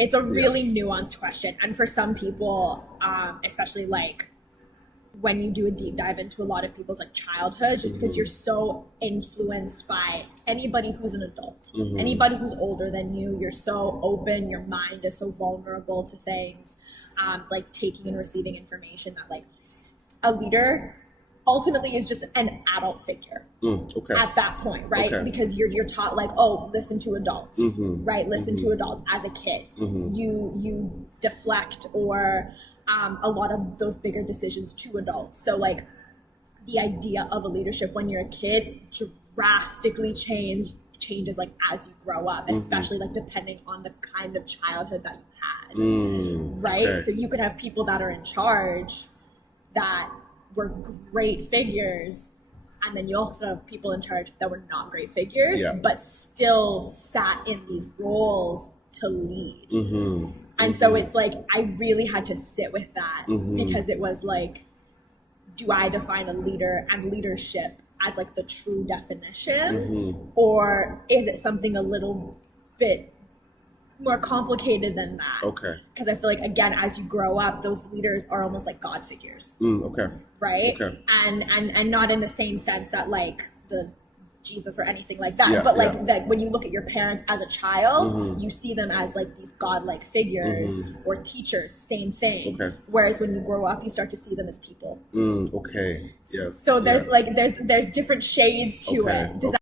It's a really nuanced question. And for some people, especially like when you do a deep dive into a lot of people's like childhood, just because you're so influenced by anybody who's an adult, anybody who's older than you, you're so open, your mind is so vulnerable to things, like taking and receiving information, that like a leader ultimately is just an adult figure at that point, right? Because you're taught like, oh, listen to adults, right? Listen to adults as a kid. You deflect or a lot of those bigger decisions to adults. So like the idea of a leadership when you're a kid drastically changes like as you grow up, especially like depending on the kind of childhood that you had, right? So you could have people that are in charge that were great figures, and then you also have people in charge that were not great figures, but still sat in these roles to lead. And so it's like I really had to sit with that, because it was like, do I define a leader and leadership as like the true definition, or is it something a little bit more complicated than that? Because I feel like, again, as you grow up, those leaders are almost like God figures. Right? And not in the same sense that like the Jesus or anything like that, but like that when you look at your parents as a child, you see them as like these godlike figures, or teachers, same thing. Whereas when you grow up, you start to see them as people. So there's like there's different shades to it. Does